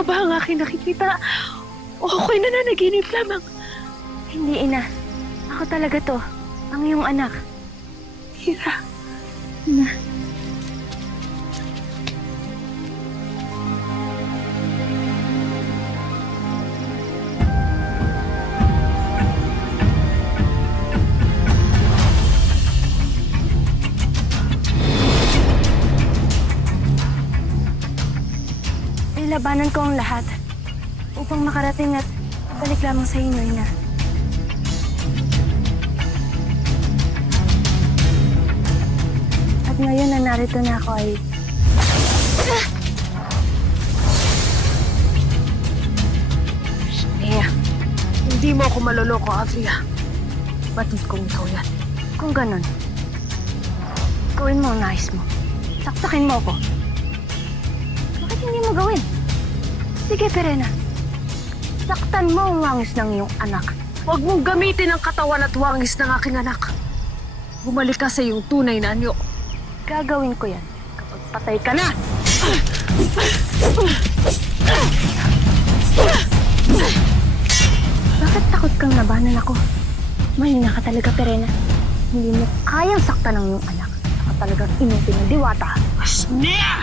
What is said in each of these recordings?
Totoo ba ang aking nakikita? O ako'y nananaginip lamang? Hindi, ina. Ako talaga to. Ang iyong anak. Mira. Ina. Labanan ko ang lahat upang makarating at balik lamang sa inyo, ina. At ngayon na narito na ako ay... Shania, hindi mo ako maloloko, Avria. Batid kong ikaw yan. Kung ganon, gawin mo ang nais mo. Saksakin mo ako. Bakit hindi mo gawin? Sige, Perena. Saktan mo ang wangis ng iyong anak. Huwag mong gamitin ang katawan at wangis ng aking anak. Bumalik ka sa iyong tunay na anyo. Gagawin ko yan kapag patay ka na! Bakit takot kang labanan ako? Mahina ka talaga, Perena. Hindi mo kayang saktan ng iyong anak. Saka talagang inutin ng diwata. Shania!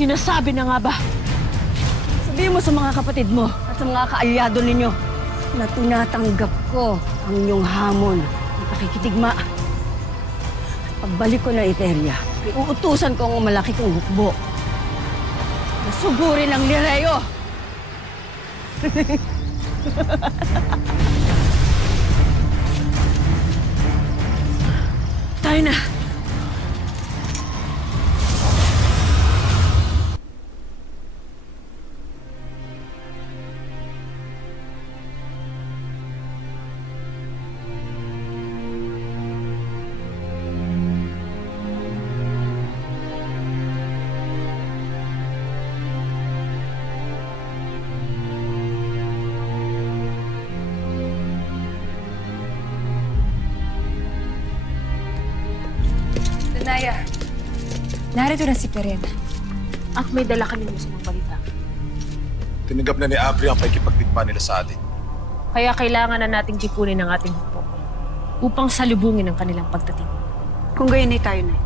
Sinasabi na nga ba? Sabihin mo sa mga kapatid mo at sa mga kaalyado ninyo na tinatanggap ko ang inyong hamon ng pakikitigma. At pagbalik ko ng Eteria, iuutusan ko ang malaki kong hukbo. Nasugurin ang Lireo! Tayo na. Naya, narito na si Perena. At may dala kami mo sa mga balita. Tinanggap na ni Avria ang pakikipagtigma nila sa atin. Kaya kailangan na nating tipunin ang ating hukbo upang salubungin ang kanilang pagdating. Kung gayon ay tayo na.